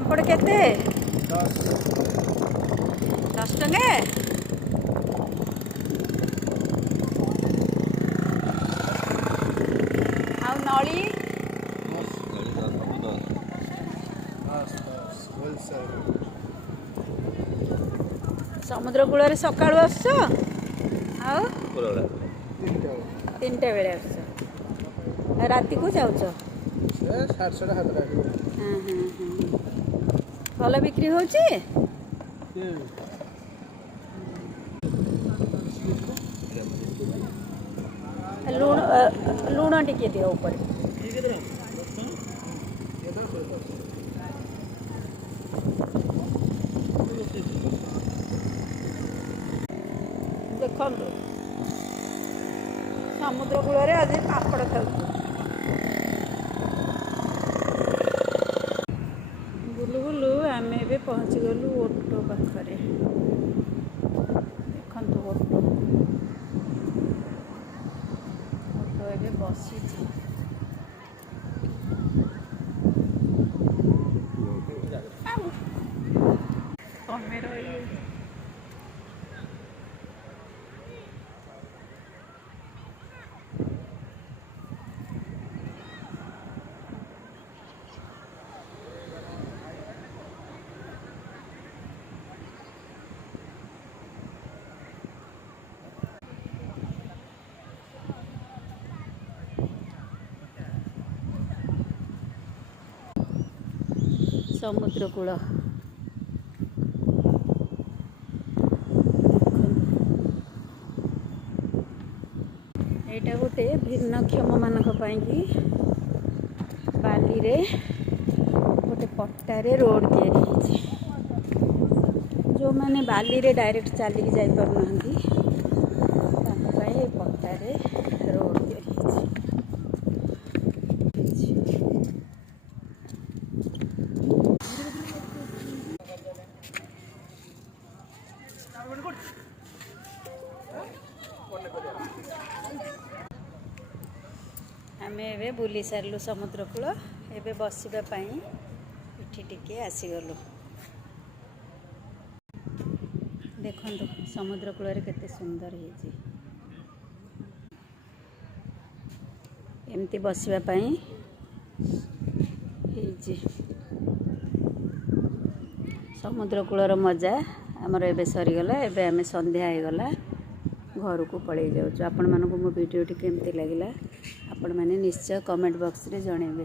पापड़ केते 10 टंका आउ नली समुद्र कूल सकाळु आस आउ 3टा बेले आस राति को जाऊच भल बिक्री होची लुण टिके दियो ऊपर देखो समुद्र कूल आज पापड़ खाऊ बुलु बुलु आम ए पहुँची गलु ओटो पाखरे देखु ओटो ओटो ए बसी समुद्र कूल यहाँ गोटे भिन्नक्षम मानक बाली रे गोटे पट्टारे रोड तैयारी जो मैंने बाली रे डायरेक्ट चलिक जाई पारुनांती पट्टारे रोड तैयारी आम ए बुली सारू समुद्र कूल एवं बसवाई इठी टिके आसीगलु देखु समुद्र कूल केते सुंदर एमती बसवाई समुद्र कूलर मजा आमर एबे सरीगला एबे आमे संध्या होगला घर को पलि जाऊँ। आपण मानक मो वीडियो केमती लगिला आपण माने निश्चय कमेंट बॉक्स रे जणेबे।